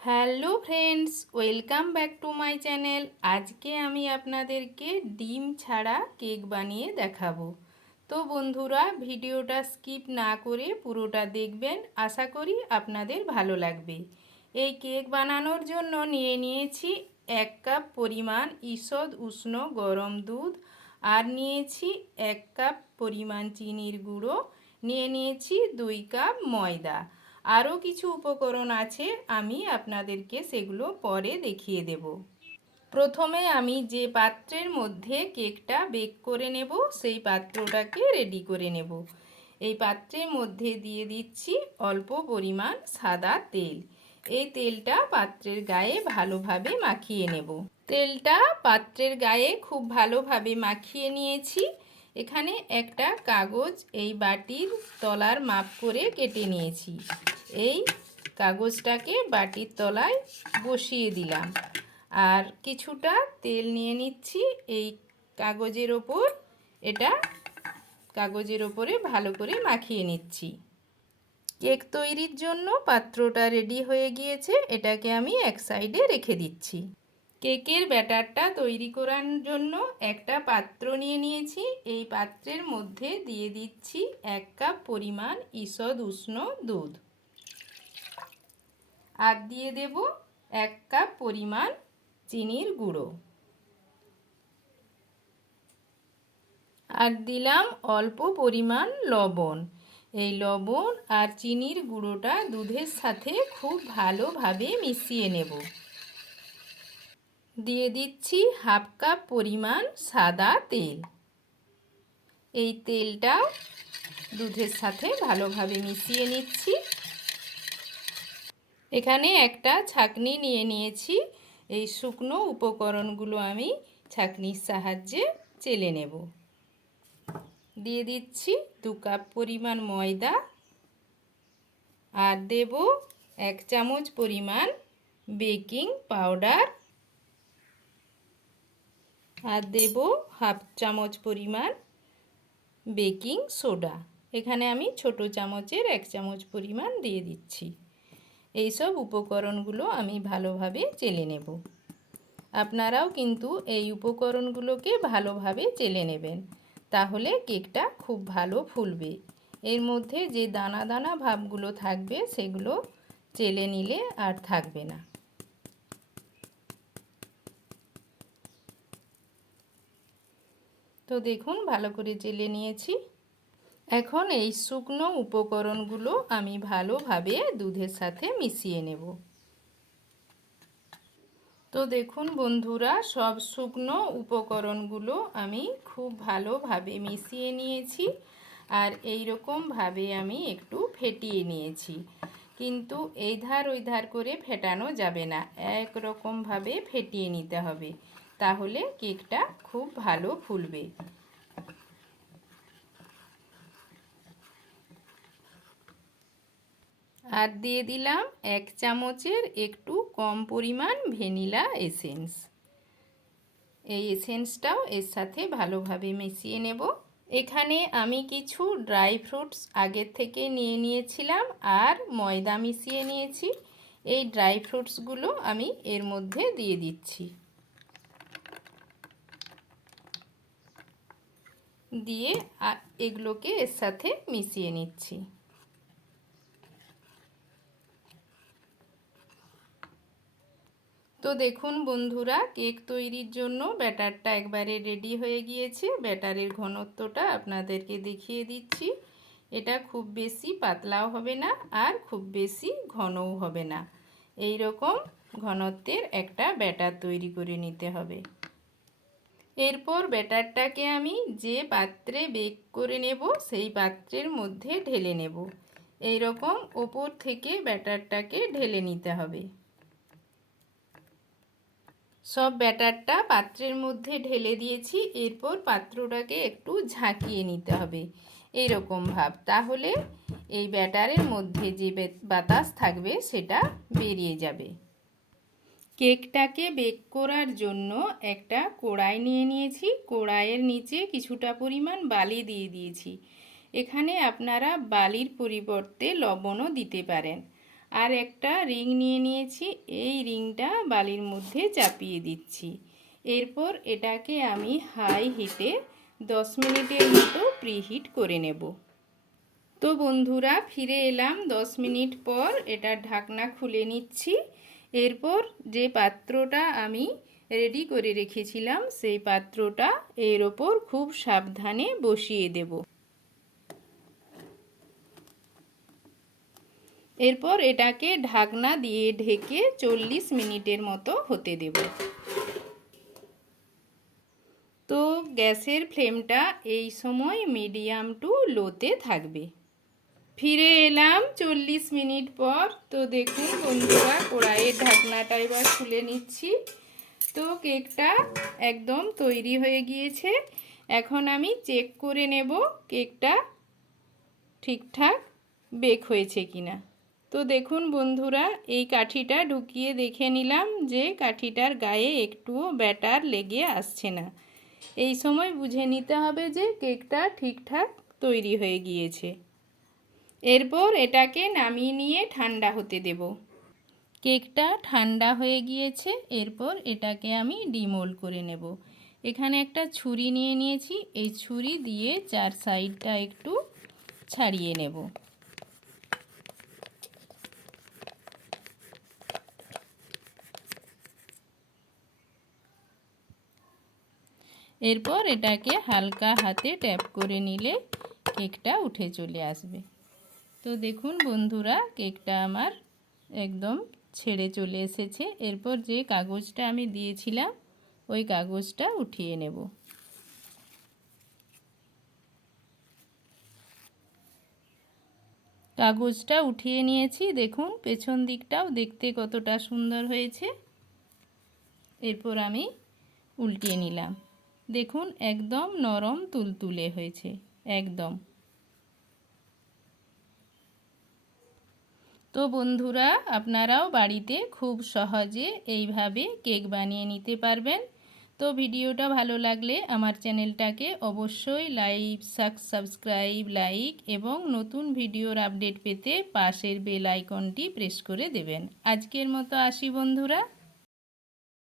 Hello friends, welcome back to my channel. আজকে আমি আপনাদেরকে ডিম ছাড়া কেক বানিয়ে দেখাবো। তো বন্ধুরা, ভিডিওটা স্কিপ না করে পুরোটা দেখবেন। আশা করি আপনাদের ভালো লাগবে। এই কেক বানানোর জন্য নিয়ে নিয়েছি এক কাপ পরিমাণ ঈষদ উষ্ণ গরম দুধ আর নিয়েছি এক কাপ পরিমাণ চিনির গুঁড়ো। নিয়ে নিয়েছি দুই কাপ ময়দা। আরও কিছু উপকরণ আছে, আমি আপনাদেরকে সেগুলো পরে দেখিয়ে দেব। প্রথমে আমি যে পাত্রের মধ্যে কেকটা বেক করে নেব, সেই পাত্রটাকে রেডি করে নেব। এই পাত্রের মধ্যে দিয়ে দিচ্ছি অল্প পরিমাণ সাদা তেল। এই তেলটা পাত্রের গায়ে ভালোভাবে মাখিয়ে নেব। তেলটা পাত্রের গায়ে খুব ভালোভাবে মাখিয়ে নিয়েছি। এখানে একটা কাগজ এই বাটির তলার মাপ করে কেটে নিয়েছি। এই কাগজটাকে বাটির তলায় বসিয়ে দিলাম। আর কিছুটা তেল নিয়ে নিচ্ছি এই কাগজের ওপর। এটা কাগজের ওপরে ভালো করে মাখিয়ে নিচ্ছি। কেক তৈরির জন্য পাত্রটা রেডি হয়ে গিয়েছে। এটাকে আমি এক সাইডে রেখে দিচ্ছি। কেকের ব্যাটারটা তৈরি করার জন্য একটা পাত্র নিয়ে নিয়েছি। এই পাত্রের মধ্যে দিয়ে দিচ্ছি এক কাপ পরিমাণ ঈষদ উষ্ণ দুধ। আর দিয়ে দেব এক কাপ পরিমাণ চিনির গুঁড়ো। আর দিলাম অল্প পরিমাণ লবণ। এই লবণ আর চিনির গুঁড়োটা দুধের সাথে খুব ভালোভাবে মিশিয়ে নেব। দিয়ে দিচ্ছি হাফ কাপ পরিমাণ সাদা তেল। এই তেলটা দুধের সাথে ভালোভাবে মিশিয়ে নিচ্ছি। এখানে একটা ছাকনি নিয়ে নিয়েছি। এই শুকনো উপকরণগুলো আমি ছাকনির সাহায্যে চেলে নেব। দিয়ে দিচ্ছি দু কাপ পরিমাণ ময়দা আর দেব এক চামচ পরিমাণ বেকিং পাউডার আর দেব হাফ চামচ পরিমাণ বেকিং সোডা। এখানে আমি ছোট চামচের এক চামচ পরিমাণ দিয়ে দিচ্ছি। এইসব উপকরণগুলো আমি ভালোভাবে চেলে নেব। আপনারাও কিন্তু এই উপকরণগুলোকে ভালোভাবে চেলে নেবেন, তাহলে কেকটা খুব ভালো ফুলবে। এর মধ্যে যে দানা দানা ভাবগুলো থাকবে, সেগুলো চেলে নিলে আর থাকবে না। তো দেখুন, ভালো করে চেলে নিয়েছি। এখন এই শুকনো উপকরণগুলো আমি ভালোভাবে দুধের সাথে মিশিয়ে নেব। তো দেখুন বন্ধুরা, সব শুকনো উপকরণগুলো আমি খুব ভালোভাবে মিশিয়ে নিয়েছি আর এই রকমভাবে আমি একটু ফেটিয়ে নিয়েছি। কিন্তু এই ধার ওই ধার করে ফেটানো যাবে না এক একরকমভাবে ফেটিয়ে নিতে হবে। তাহলে কেকটা খুব ভালো ফুলবে। আর দিয়ে দিলাম এক চামচের একটু কম পরিমাণ ভ্যানিলা এসেন্স। এই এসেন্সটাও এর সাথে ভালোভাবে মিশিয়ে নেব। এখানে আমি কিছু ড্রাই ফ্রুটস আগের থেকে নিয়ে নিয়েছিলাম আর ময়দা মিশিয়ে নিয়েছি। এই ড্রাই ফ্রুটসগুলো আমি এর মধ্যে দিয়ে দিচ্ছি। দিয়ে এগুলোকে এর সাথে মিশিয়ে নিচ্ছি। তো দেখুন বন্ধুরা, কেক তৈরির জন্য ব্যাটারটা একবারে রেডি হয়ে গিয়েছে। ব্যাটারের ঘনত্বটা আপনাদেরকে দেখিয়ে দিচ্ছি। এটা খুব বেশি পাতলাও হবে না আর খুব বেশি ঘনও হবে না। এই রকম ঘনত্বের একটা ব্যাটার তৈরি করে নিতে হবে। এরপর ব্যাটারটাকে আমি যে পাত্রে বেক করে নেব, সেই পাত্রের মধ্যে ঢেলে নেব। এই রকম ওপর থেকে ব্যাটারটাকে ঢেলে নিতে হবে। সব ব্যাটারটা পাত্রের মধ্যে ঢেলে দিয়েছি, এরপর পাত্রটাকে একটু ঝাঁকিয়ে নিতে হবে। এইরকম ভাব। তাহলে এই ব্যাটারের মধ্যে যে বাতাস থাকবে সেটা বেরিয়ে যাবে। কেকটাকে বেক করার জন্য একটা কড়াই নিয়ে নিয়েছি। কড়াইয়ের নিচে কিছুটা পরিমাণ বালি দিয়ে দিয়েছি। এখানে আপনারা বালির পরিবর্তে লবণও দিতে পারেন। আর একটা রিং নিয়ে নিয়েছি। এই রিংটা বালির মধ্যে চাপিয়ে দিচ্ছি। এরপর এটাকে আমি হাই হিটে দশ মিনিটের মতো প্রিহিট করে নেব। তো বন্ধুরা, ফিরে এলাম দশ মিনিট পর। এটা ঢাকনা খুলে নিচ্ছি। এরপর যে পাত্রটা আমি রেডি করে রেখেছিলাম, সেই পাত্রটা এর ওপর খুব সাবধানে বসিয়ে দেব। এরপর এটাকে ঢাকনা দিয়ে ঢেকে চল্লিশ মিনিটের মতো হতে দেব। তো গ্যাসের ফ্লেমটা এই সময় মিডিয়াম টু লোতে থাকবে। ফিরে এলাম চল্লিশ মিনিট পর। তো দেখুন বন্ধুরা, কড়াইয়ের ঢাকনাটা এবার খুলে নিচ্ছি। তো কেকটা একদম তৈরি হয়ে গিয়েছে। এখন আমি চেক করে নেব কেকটা ঠিকঠাক বেক হয়েছে কিনা। তো দেখুন বন্ধুরা, এই কাঠিটা ঢুকিয়ে দেখে নিলাম যে কাঠিটার গায়ে একটুও ব্যাটার লেগে আসছে না। এই সময় বুঝে নিতে হবে যে কেকটা ঠিকঠাক তৈরি হয়ে গিয়েছে। এরপর এটাকে নামিয়ে নিয়ে ঠান্ডা হতে দেব। কেকটা ঠান্ডা হয়ে গিয়েছে, এরপর এটাকে আমি ডিমোল করে নেব। এখানে একটা ছুরি নিয়ে নিয়েছি, এই ছুরি দিয়ে চার সাইডটা একটু ছাড়িয়ে নেব। এরপর এটাকে হালকা হাতে ট্যাপ করে নিলে কেকটা উঠে চলে আসবে। তো দেখুন বন্ধুরা, কেকটা আমার একদম ছেড়ে চলে এসেছে। এরপর যে কাগজটা আমি দিয়েছিলাম, ওই কাগজটা উঠিয়ে নেব। কাগজটা উঠিয়ে নিয়েছি। দেখুন, পেছন দিকটাও দেখতে কতটা সুন্দর হয়েছে। এরপর আমি উল্টিয়ে নিলাম। দেখুন, একদম নরম তুলতুলে হয়েছে, একদম। তো বন্ধুরা, আপনারাও বাড়িতে খুব সহজে এইভাবে কেক বানিয়ে নিতে পারবেন। তো ভিডিওটা ভালো লাগলে আমার চ্যানেলটাকে অবশ্যই লাইক সাবস্ক্রাইব, লাইক এবং নতুন ভিডিওর আপডেট পেতে পাশের বেল আইকনটি প্রেস করে দেবেন। আজকের মতো আসি বন্ধুরা।